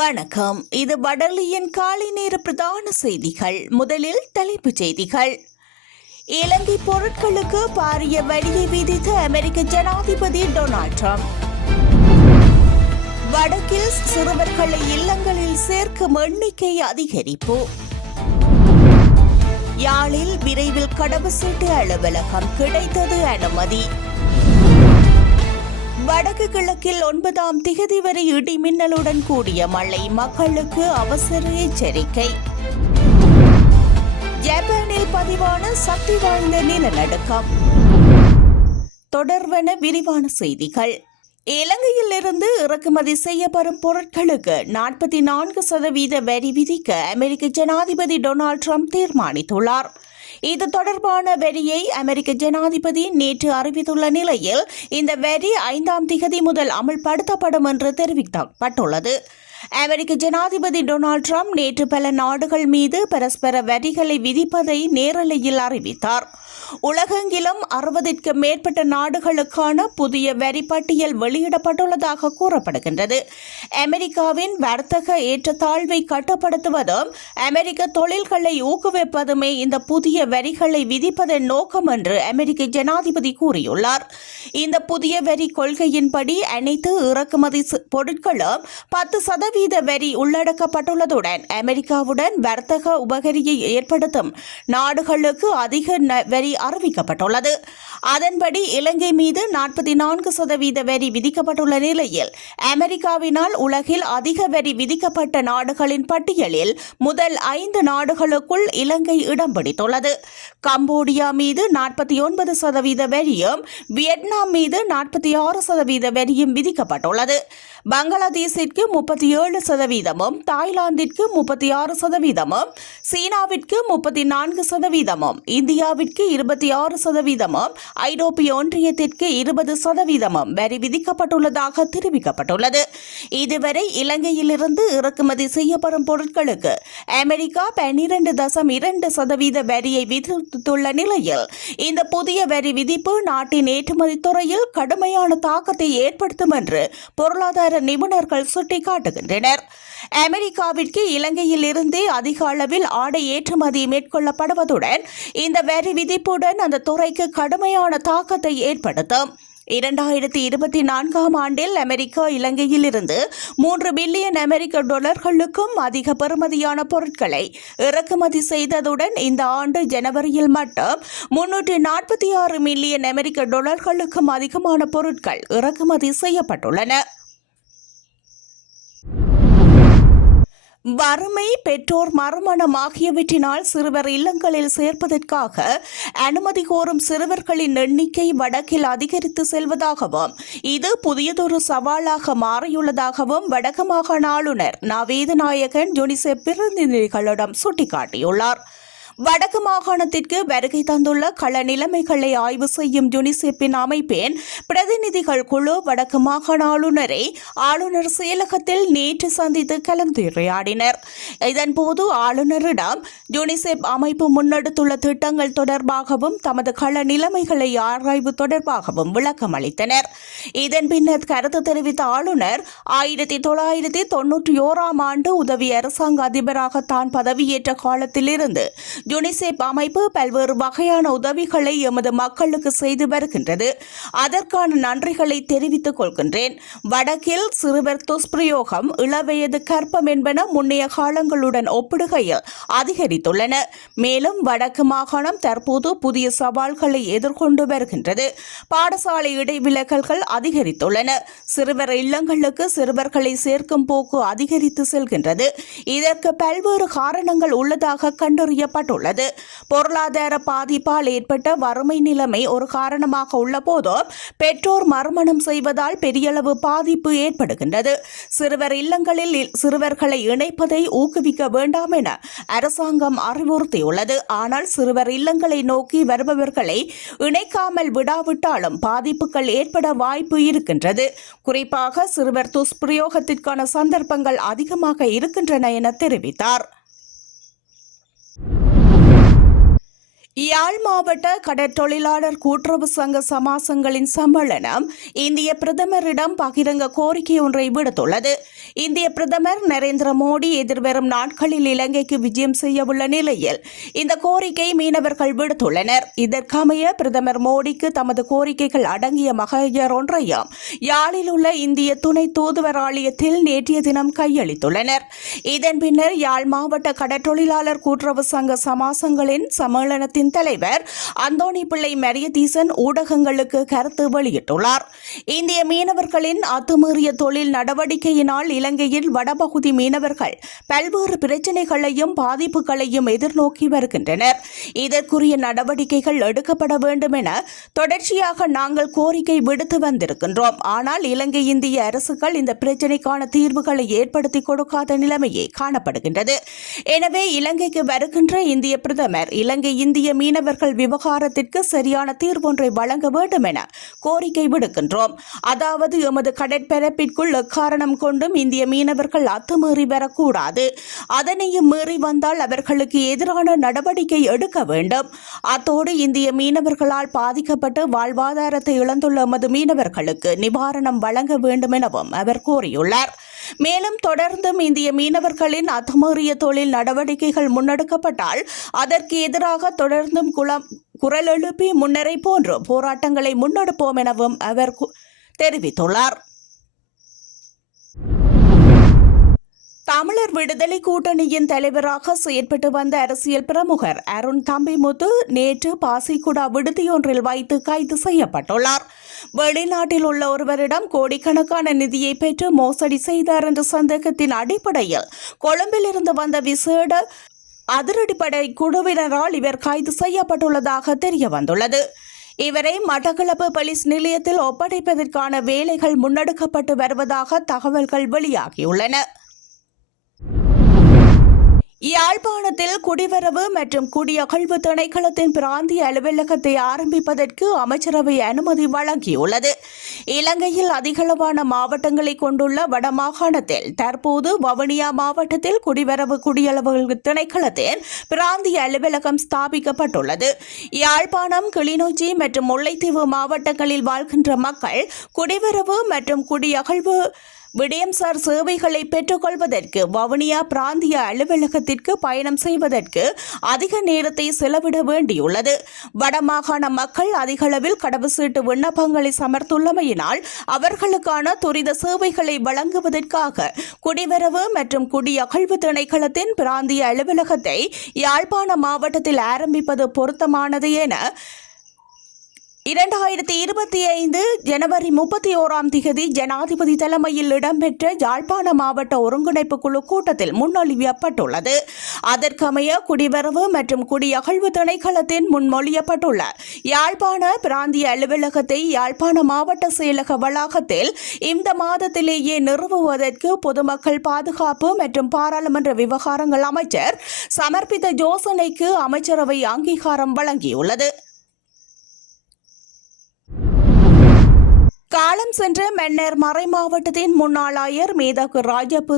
வணக்கம். இது வடலியின் காலை நேர பிரதான செய்திகள். முதலில் தலைப்புச் செய்திகள். இலங்கை பொருட்களுக்கு பாரிய வரியை விதித்த அமெரிக்க ஜனாதிபதி டொனால்ட் ட்ரம்ப். வடக்கில் சிறுவர்களை இல்லங்களில் சேர்க்கும் எண்ணிக்கை அதிகரிப்பு. யாழில் விரைவில் கடவுச்சீட்டு அலுவலகம் கிடைத்தது அனுமதி. வடக்கு கிழக்கில் 9ஆம் திகதி வரை இடி மின்னலுடன் கூடிய மழை, மக்களுக்கு அவசர எச்சரிக்கை. ஜப்பானில் பதிவான சக்தி வாய்ந்த நிலநடுக்கம். தொடர்வன விரிவான செய்திகள். இலங்கையில் இருந்து இறக்குமதி செய்யப்படும் பொருட்களுக்கு 44% வரி விதிக்க அமெரிக்க ஜனாதிபதி டொனால்ட் ட்ரம்ப் தீர்மானித்துள்ளார். இது தொடர்பான வரியை அமெரிக்க ஜனாதிபதி நேற்று அறிவித்துள்ள நிலையில் இந்த வரி 5ஆம் திகதி முதல் அமல்படுத்தப்படும் என்று தெரிவிக்கப்பட்டுள்ளது. அமெரிக்க ஜனாதிபதி டொனால்ட் ட்ரம்ப் நேற்று பல நாடுகள் மீது பரஸ்பர வரிகளை விதிப்பதை நேரலையில் அறிவித்தார். உலகெங்கிலும் 60க்கும் மேற்பட்ட நாடுகளுக்கான புதிய வரி பட்டியல் வெளியிடப்பட்டுள்ளதாக கூறப்படுகின்றது. அமெரிக்காவின் வர்த்தக ஏற்றத்தாழ்வை கட்டுப்படுத்துவதும் அமெரிக்க தொழில்களை ஊக்குவிப்பதுமே இந்த புதிய வரிகளை விதிப்பதன் நோக்கம் என்று அமெரிக்க ஜனாதிபதி கூறியுள்ளார். இந்த புதிய வரி கொள்கையின்படி அனைத்து இறக்குமதி பொருட்களும் 10% வரி உள்ளடக்கப்பட்டுள்ளதுடன் அமெரிக்காவுடன் வர்த்தக உபகரியை ஏற்படுத்தும் நாடுகளுக்கு அதிக வரி அறிவிக்கப்பட்டுள்ளது. அதன்படி இலங்கை மீது 44% வரி விதிக்கப்பட்டுள்ள நிலையில் அமெரிக்காவினால் உலகில் அதிக வரி விதிக்கப்பட்ட நாடுகளின் பட்டியலில் முதல் 5 நாடுகளுக்குள் இலங்கை இடம் பிடித்துள்ளது. கம்போடியா மீது 49% வரியும், வியட்நாம் மீது 46% வரியும் விதிக்கப்பட்டுள்ளது. பங்களாதேஷிற்கு 37%, தாய்லாந்திற்கு 36%, சீனாவிற்கு 34%, இந்தியாவிற்கு 26%, ஐரோப்பிய ஒன்றியத்திற்கு 20% வரி விதிக்கப்பட்டுள்ளதாக தெரிவிக்கப்பட்டுள்ளது. இதுவரை இலங்கையிலிருந்து இறக்குமதி செய்யப்படும் பொருட்களுக்கு அமெரிக்கா 12.2% வரியை விதித்துள்ள நிலையில் இந்த புதிய வரி விதிப்பு நாட்டின் ஏற்றுமதி துறையில் கடுமையான தாக்கத்தை ஏற்படுத்தும் என்று பொருளாதார நிபுணர்கள் சுட்டிக்காட்டுகின்றனர். அமெரிக்காவிற்கு இலங்கையில் இருந்தே அதிக அளவில் ஆடை ஏற்றுமதி மேற்கொள்ளப்படுவதுடன் இந்த வரி விதிப்புடன் அந்த துறைக்கு கடுமையான தாக்கத்தை ஏற்படுத்தும். 2024ஆம் ஆண்டில் அமெரிக்கா இலங்கையில் இருந்து $3 பில்லியன் அமெரிக்க அதிக பெறுமதியான பொருட்களை இறக்குமதி செய்ததுடன் இந்த ஆண்டு ஜனவரியில் மட்டும் $346 மில்லியன் அமெரிக்க அதிகமான பொருட்கள் இறக்குமதி செய்யப்பட்டுள்ளன. வறுமை, பெற்றோர் மறுமணம் ஆகியவற்றினால் சிறுவர் இல்லங்களில் சேர்ப்பதற்காக அனுமதி கோரும் சிறுவர்களின் எண்ணிக்கை வடக்கில் அதிகரித்து செல்வதாகவும் இது புதியதொரு சவாலாக மாறியுள்ளதாகவும் வடக்கு மாகாண ஆளுநர் வேதநாயகன் யுனிசெப் பிரதிநிதிகளிடம் சுட்டிக்காட்டியுள்ளார். வடக்கு மாகாணத்திற்கு வருகை தந்துள்ள கள நிலைமைகளை ஆய்வு செய்யும் யுனிசெப்பின் அமைப்பின் பிரதிநிதிகள் குழு வடக்கு மாகாண ஆளுநரை ஆளுநர் செயலகத்தில் நேற்று சந்தித்து கலந்துரையாடினர். இதன்போது ஆளுநரிடம் யுனிசெப் அமைப்பு முன்னெடுத்துள்ள திட்டங்கள் தொடர்பாகவும் தமது கள நிலைமைகளை ஆராய்வு தொடர்பாகவும் விளக்கம் அளித்தனர். இதன் பின்னர் கருத்து தெரிவித்த ஆளுநர் 1991ஆம் ஆண்டு உதவி அரசாங்க அதிபராக தான் பதவியேற்ற காலத்திலிருந்து யுனிசெப் அமைப்பு பல்வேறு வகையான உதவிகளை எமது மக்களுக்கு செய்து வருகின்றது. அதற்கான நன்றிகளை தெரிவித்துக் கொள்கின்றேன். வடக்கில் சிறுவர் துஷ்பிரயோகம், இளவயது கற்பம் என்பன முன்னைய காலங்களுடன் ஒப்பிடுகையில் அதிகரித்துள்ளன. மேலும் வடக்கு மாகாணம் தற்போது புதிய சவால்களை எதிர்கொண்டு வருகின்றது. பாடசாலை இடைவிலகல்கள் அதிகரித்துள்ளன. சிறுவர் இல்லங்களுக்கு சிறுவர்களை சேர்க்கும் போக்கு அதிகரித்து செல்கின்றது. இதற்கு பல்வேறு காரணங்கள் உள்ளதாக கண்டறியப்பட்டுள்ளது. பொருளாதார பாதிப்பால் ஏற்பட்ட வறுமை நிலைமை ஒரு காரணமாக உள்ள போதும் பெற்றோர் மறுமணம் செய்வதால் பெரியளவு பாதிப்பு ஏற்படுகின்றது. சிறுவர் இல்லங்களில் சிறுவர்களை இணைப்பதை ஊக்குவிக்க வேண்டாம் என அரசாங்கம் அறிவுறுத்தியுள்ளது. ஆனால் சிறுவர் இல்லங்களை நோக்கி வருபவர்களை இணைக்காமல் விடாவிட்டாலும் பாதிப்புகள் ஏற்பட வாய்ப்பு இருக்கின்றது. குறிப்பாக சிறுவர் துஷ்பிரயோகத்திற்கான சந்தர்ப்பங்கள் அதிகமாக இருக்கின்றன என தெரிவித்தார். யாழ் மாவட்ட கடற்றொழிலாளர் கூட்டுறவு சங்க சமாசங்களின் சம்மேளனம் இந்திய பிரதமரிடம் பகிரங்க கோரிக்கை ஒன்றை விடுத்துள்ளது. இந்திய பிரதமர் நரேந்திர மோடி எதிர்வரும் நாட்களில் இலங்கைக்கு விஜயம் செய்யவுள்ள நிலையில் இந்த கோரிக்கை மீனவர்கள் விடுத்துள்ளனர். இதற்கமைய பிரதமர் மோடிக்கு தமது கோரிக்கைகள் அடங்கிய மகஜர் ஒன்றையும் யாழில் உள்ள இந்திய துணை தூதுவர் ஆலயத்தில் நேற்றைய தினம் கையளித்துள்ளனர். இதன் பின்னர் யாழ் மாவட்ட கடற்றொழிலாளர் கூட்டுறவு சங்க சமாசங்களின் சம்மேளனத்தின் தலைவர் அந்தோணி பிள்ளை மரியதீசன் ஊடகங்களுக்கு கருத்து வெளியிட்டுள்ளார். இந்திய மீனவர்களின் அத்துமீறிய தொழில் நடவடிக்கையினால் இலங்கையில் வடபகுதி மீனவர்கள் பல்வேறு பிரச்சினைகளையும் பாதிப்புகளையும் எதிர்நோக்கி வருகின்றனர். இதற்குரிய நடவடிக்கைகள் எடுக்கப்பட வேண்டும் என தொடர்ச்சியாக நாங்கள் கோரிக்கை விடுத்து வந்திருக்கின்றோம். ஆனால் இலங்கை இந்திய அரசுகள் இந்த பிரச்சினைக்கான தீர்வுகளை ஏற்படுத்தி கொடுக்காத நிலைமையே காணப்படுகின்றது. எனவே இலங்கைக்கு வருகின்ற இந்திய பிரதமர் இலங்கை இந்திய மீனவர்கள் விவகாரத்திற்கு சரியான தீர்வொன்றை வழங்க வேண்டும் என கோரிக்கை விடுக்கின்றோம். அதாவது எமது கடற்பரப்பிற்குள் எக்காரணம் கொண்டும் இந்திய மீனவர்கள் அத்துமீறி வரக்கூடாது. அதனையும் மீறி வந்தால் அவர்களுக்கு எதிரான நடவடிக்கை எடுக்க வேண்டும். அத்தோடு இந்திய மீனவர்களால் பாதிக்கப்பட்டு வாழ்வாதாரத்தை இழந்துள்ள எமது மீனவர்களுக்கு நிவாரணம் வழங்க வேண்டும் எனவும் அவர் கோரியுள்ளார். மேலும் தொடர்ந்தும் இந்திய மீனவர்களின் அத்துமீறிய தொழில் நடவடிக்கைகள் முன்னெடுக்கப்பட்டால் அதற்கு எதிராக தொடர்ந்தும் குரல் எழுப்பி முன்னரை போன்று போராட்டங்களை முன்னெடுப்போம் எனவும் அவர் தெரிவித்துள்ளார். தமிழர் விடுதலை கூட்டணியின் தலைவராக செயற்பட்டு வந்த அரசியல் பிரமுகர் அருண் தம்பிமுத்து நேற்று பாசிக்குடா விடுதியொன்றில் வைத்து கைது செய்யப்பட்டுள்ளார். வெளிநாட்டில் உள்ள ஒருவரிடம் கோடிக்கணக்கான நிதியை பெற்று மோசடி செய்தார் என்ற சந்தேகத்தின் அடிப்படையில் கொழும்பில் இருந்து வந்த விசேட அதிரடிப்படை குழுவினரால் இவர் கைது செய்யப்பட்டுள்ளதாக தெரிய வந்துள்ளது. இவரை மட்டக்களப்பு போலீஸ் நிலையத்தில் ஒப்படைப்பதற்கான வேலைகள் முன்னெடுக்கப்பட்டு வருவதாக தகவல்கள் வெளியாகியுள்ளன. யாழ்ப்பாணத்தில் குடிவரவு மற்றும் குடியகழ்வு திணைக்களத்தின் பிராந்திய அலுவலகத்தை ஆரம்பிப்பதற்கு அமைச்சரவை அனுமதி வழங்கியுள்ளது. இலங்கையில் அதிகளவான மாவட்டங்களை கொண்டுள்ள வடமாகாணத்தில் தற்போது வவுனியா மாவட்டத்தில் குடிவரவு குடியளவு திணைக்களத்தின் பிராந்திய அலுவலகம் ஸ்தாபிக்கப்பட்டுள்ளது. யாழ்ப்பாணம், கிளிநொச்சி மற்றும் முல்லைத்தீவு மாவட்டங்களில் வாழ்கின்ற மக்கள் குடிவரவு மற்றும் குடியகழ்வு விடயம்சார் சேவைகளை பெற்றுக்கொள்வதற்கு வவுனியா பிராந்திய அலுவலகத்திற்கு பயணம் செய்வதற்கு அதிக நேரத்தை செலவிட வேண்டியுள்ளது. வடமாகாண மக்கள் அதிகளவில் கடவுச்சீட்டு விண்ணப்பங்களை சமர்த்துள்ளமையினால் அவர்களுக்கான துரித சேவைகளை வழங்குவதற்காக குடிவரவு மற்றும் குடியகழ்வு திணைக்களத்தின் பிராந்திய அலுவலகத்தை யாழ்ப்பாண மாவட்டத்தில் ஆரம்பிப்பது பொருத்தமானது என 2025 ஜனவரி 31 ஜனாதிபதி தலைமையில் இடம்பெற்ற யாழ்ப்பாண மாவட்ட ஒருங்கிணைப்பு குழு கூட்டத்தில் முன்மொழியப்பட்டுள்ளது. அதற்கமைய குடிவரவு மற்றும் குடியகழ்வு திணைக்களத்தின் முன்மொழியப்பட்டுள்ள யாழ்ப்பாண பிராந்திய அலுவலகத்தை யாழ்ப்பாண மாவட்ட செயலக வளாகத்தில் இந்த மாதத்திலேயே நிறுவுவதற்கு பொதுமக்கள் பாதுகாப்பு மற்றும் பாராளுமன்ற விவகாரங்கள் அமைச்சர் சமர்ப்பித்த யோசனைக்கு அமைச்சரவை அங்கீகாரம் வழங்கியுள்ளது. காலம் சென்ற மன்னர் மறை மாவட்டத்தின் முன்னாள் ஆயர் மேதகு ராஜப்பு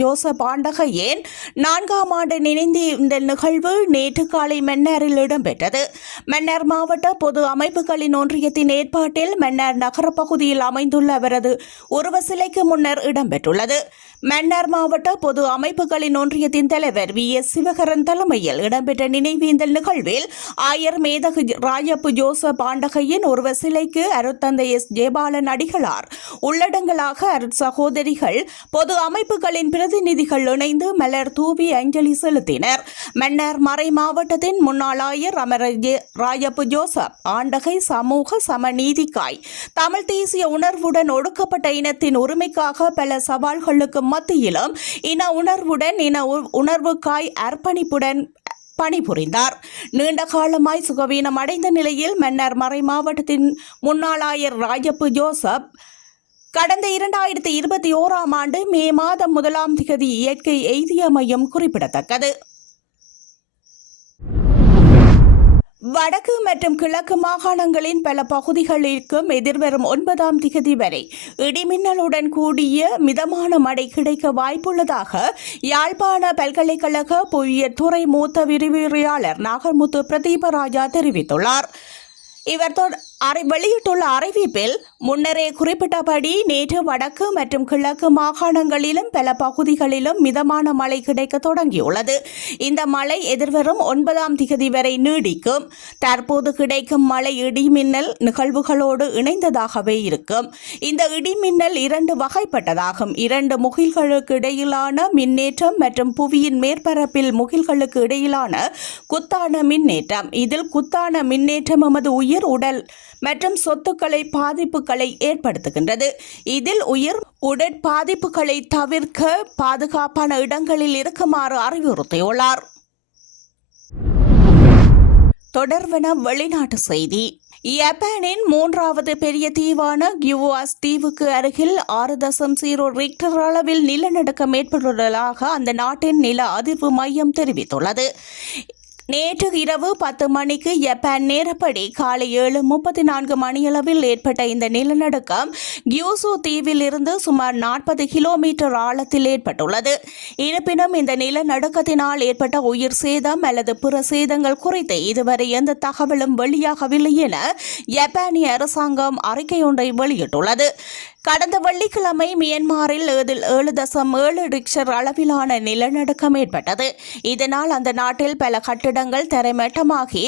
ஜோசப் ஆண்டகையின் 4ஆம் ஆண்டு நினைந்த நிகழ்வு நேற்று காலை மன்னாரில் இடம்பெற்றது. மன்னார் மாவட்ட பொது அமைப்புகளின் ஒன்றியத்தின் ஏற்பாட்டில் மன்னார் நகர பகுதியில் அமைந்துள்ள அவரது உருவ சிலைக்கு முன்னர் இடம்பெற்றுள்ளது. மன்னார் மாவட்ட பொது அமைப்புகளின் ஒன்றியத்தின் தலைவர் VS சிவகரன் தலைமையில் இடம்பெற்ற நினைவேந்தல் நிகழ்வில் ஆயர் மேதகு ராஜப்பு ஜோசப் ஆண்டகையின் உருவ சிலைக்கு அருட்தந்தை S ஜெயபாலன் அடிகளார் உள்ளடங்களாக அருட் சகோதரிகள் பொது அமைப்புகளின் பிரதிநிதிகள் இணைந்து மலர் தூவி அஞ்சலி செலுத்தினர். மன்னார் மறை மாவட்டத்தின் முன்னாள் ஆயர் அமர ராஜப்பு ஜோசப் ஆண்டகை சமூக சமநீதிக்காய் தமிழ் தேசிய உணர்வுடன் ஒடுக்கப்பட்ட இனத்தின் உரிமைக்காக பல சவால்களுக்கு மத்தியிலும் இன உணர்வுக்காய் அர்ப்பணிப்புடன் பணிபுரிந்தார். நீண்ட காலமாய் சுகவீனம் அடைந்த நிலையில் மன்னார் மறை மாவட்டத்தின் முன்னாள் ஆயர் ராஜப்பு ஜோசப் கடந்த 2021 ஆண்டு மே மாதம் 1 இயற்கை எய்தியமையும் குறிப்பிடத்தக்கது. வடக்கு மற்றும் கிழக்கு மாகாணங்களின் பல பகுதிகளுக்கும் எதிர்வரும் 9ஆம் திகதி வரை இடிமின்னலுடன் கூடிய மிதமான மழை கிடைக்க வாய்ப்புள்ளதாக யாழ்ப்பாண பல்கலைக்கழக புவியியல் துறை மூத்த விரிவுரையாளர் நாகமுத்து பிரதீபராஜா தெரிவித்துள்ளார். இவர் வெளியிட்டுள்ள அறிவிப்பில் முன்னரே குறிப்பிட்டபடி நேற்று வடக்கு மற்றும் கிழக்கு மாகாணங்களிலும் பல பகுதிகளிலும் மிதமான மழை கிடைக்க தொடங்கியுள்ளது. இந்த மழை எதிர்வரும் 9ஆம் திகதி வரை நீடிக்கும். தற்போது கிடைக்கும் மழை இடிமின்னல் நிகழ்வுகளோடு இணைந்ததாகவே இருக்கும். இந்த இடிமின்னல் 2 வகைப்பட்டதாகும். 2 முகில்களுக்கு இடையிலான மின்னேற்றம் மற்றும் புவியின் மேற்பரப்பில் முகில்களுக்கு இடையிலான குத்தான மின்னேற்றம். இதில் குத்தான மின்னேற்றம் நமது உயிர், உடல் மற்றும் சொத்துக்களை பாதிப்புகளை ஏற்படுத்துகின்றது. இதில் உடற் பாதிப்புகளை தவிர்க்க பாதுகாப்பான இடங்களில் இருக்குமாறு அறிவுறுத்தியுள்ளார். தொடர்வன வெளிநாட்டு செய்தி. ஜப்பானின் 3வது பெரிய தீவான கியூவாஸ் தீவுக்கு அருகில் 6.0 ரிக்டர் அளவில் நிலநடுக்கம் ஏற்பட்டுள்ளதாக அந்த நாட்டின் நில அதிர்வு மையம் தெரிவித்துள்ளது. நேற்று இரவு 10 மணிக்கு ஜப்பான் நேரப்படி காலை 7:34 மணியளவில் ஏற்பட்ட இந்த நிலநடுக்கம் கியூசு தீவில் இருந்து சுமார் 40 கிலோமீட்டர் ஆழத்தில் ஏற்பட்டுள்ளது. இருப்பினும் இந்த நிலநடுக்கத்தினால் ஏற்பட்ட உயிர் சேதம் அல்லது பிற சேதங்கள் குறித்து இதுவரை எந்த தகவலும் வெளியாகவில்லை என ஜப்பானிய அரசாங்கம் அறிக்கை ஒன்றை வெளியிட்டுள்ளது. கடந்த வெள்ளிக்கிழமை மியான்மரில் 7.7 ரிக்டர் அளவிலான நிலநடுக்கம் ஏற்பட்டது. இதனால் அந்த நாட்டில் பல கட்டிடங்கள் தரைமட்டமாகி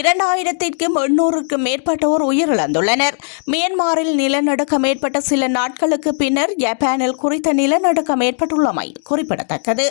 2800க்கும் மேற்பட்டோர் உயிரிழந்துள்ளனர். மியான்மரில் நிலநடுக்கம் ஏற்பட்ட சில நாட்களுக்கு பின்னர் ஜப்பானில் குறித்த நிலநடுக்கம் ஏற்பட்டுள்ளமை குறிப்பிடத்தக்கது.